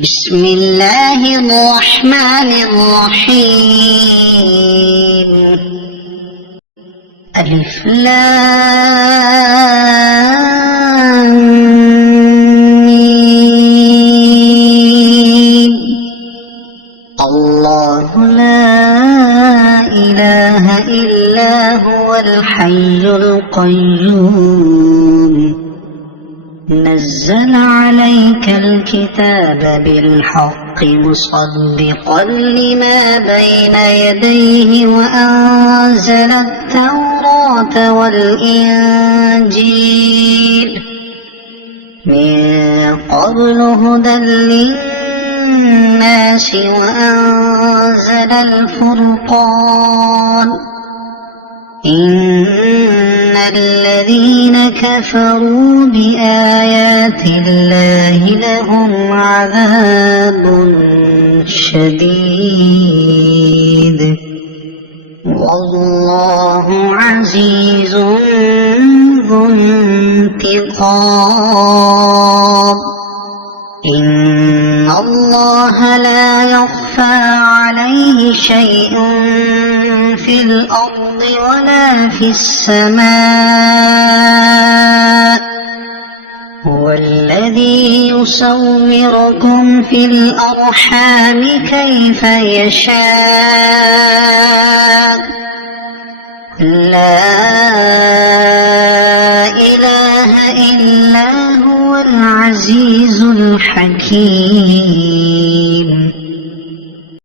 بسم الله الرحمن الرحيم. ألف لام ميم. الله لا إله إلا هو الحي القيوم. نزل عليك الكتاب بالحق مصدقا لما بين يديه وأنزل التوراة والإنجيل من قبل هدى للناس وأنزل الفرقان. إن الذين كفروا بآيات الله لهم عذاب شديد والله عزيز ذو انتقام. إن الله لا يخفى عليه شيء في الأرض ولا في السماء. هو الذي يصوركم في الأرحام كيف يشاء. لا إله إلا هو العزيز الحكيم.